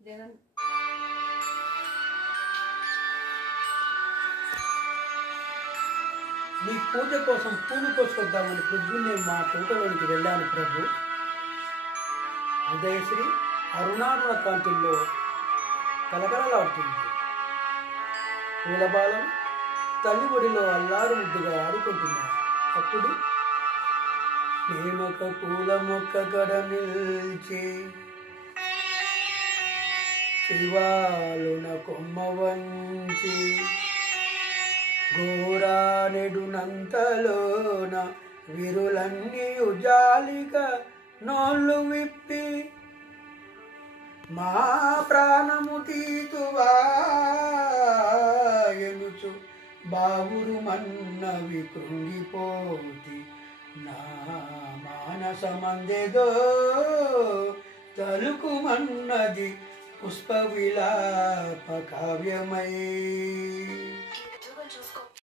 జగన్ నీ పూజ కోసం పూలు కోసుకొద్దామని పొద్దున్నే మా తోటలోనికి వెళ్ళాను ప్రభు. ఉదయశ్రీ అరుణారుణ కాంతుల్లో కలకలలాడుతుంది. పూలబాలం తల్లి ఒడిలో అల్లారు ముద్దుగా ఆడుకుంటున్నాను. అప్పుడు నేనొక పూల మొక్క కడ నిల్చి శివాలున కొమ్మ వంచి ఘోరానెడునంతలోన విరులన్నీ జాలిగా నోళ్ళు విప్పి మా ప్రాణము తీతువా ఎనుచు బావురు మన్నవి కృంగిపోతి నా మానసమందెదో తలుకుమన్నది పుష్ప విలాప కావ్యమై.